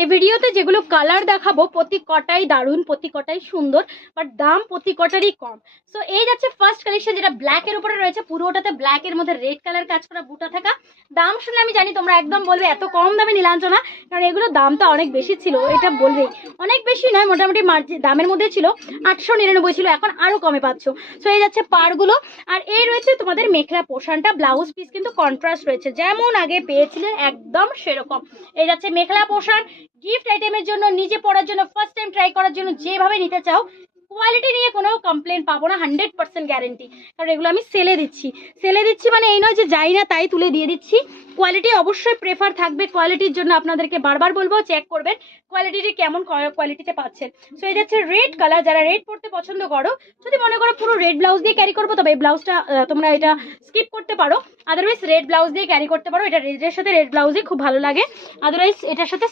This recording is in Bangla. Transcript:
এই ভিডিওতে যেগুলো কালার দেখাবো প্রতি কটাই দারুণ, প্রতি কটাই সুন্দর, বাট দাম প্রতি কটারই কম। সো এই যাচ্ছে ফার্স্ট কালেকশন, যেটা ব্ল্যাক এর উপরে রয়েছে, পুরোটাতে ব্ল্যাক এর মধ্যে রেড কালার কাজ করা বুটা থাকা। দাম শুনে আমি জানি তোমরা একদম বলবে এত কম দামে নীলাঞ্জনা, কারণ এগুলো দামটা অনেক বেশি ছিল, এটা বলবেই। অনেক বেশি নয়, মোটামুটি দামের মধ্যে ছিল, 899 ছিল, এখন আরো কমে পাচ্ছ। সো এই যাচ্ছে পাড়গুলো। আর এই রয়েছে তোমাদের মেখলা পোর্শনটা, ব্লাউজ পিস কিন্তু কন্ট্রাস্ট রয়েছে, যেমন আগে পেয়েছিলেন একদম সেরকম। এই যাচ্ছে মেখলা পোর্শন। গিফট আইটেমের জন্য, নিজে পড়ার জন্য, ফার্স্ট টাইম ট্রাই করার জন্য, যেভাবে নিতে চাও, কোয়ালিটি নিয়ে কোনো কমপ্লেন পাবো না, 100% গ্যারেন্টি। কারণ এগুলো আমি সেলে দিচ্ছি মানে এই নয় যে যাই না তাই তুলে দিয়ে দিচ্ছি। কোয়ালিটি অবশ্যই প্রেফার থাকবে, কোয়ালিটির জন্য আপনাদেরকে বারবার বলবো চেক করবেন কোয়ালিটিটি কেমন কোয়ালিটিতে পাচ্ছেন। সো এই যাচ্ছে রেড কালার, যারা রেড পরতে পছন্দ করো, যদি মনে করো পুরো রেড ব্লাউজ দিয়ে ক্যারি করবো, তবে এই ব্লাউজটা তোমরা এটা স্কিপ করতে পারো। আদারওয়াইজ রেড ব্লাউজ দিয়ে ক্যারি করতে পারো, এটা রেডের সাথে রেড ব্লাউজই খুব ভালো লাগে। আদারওয়াইজ এটার সাথে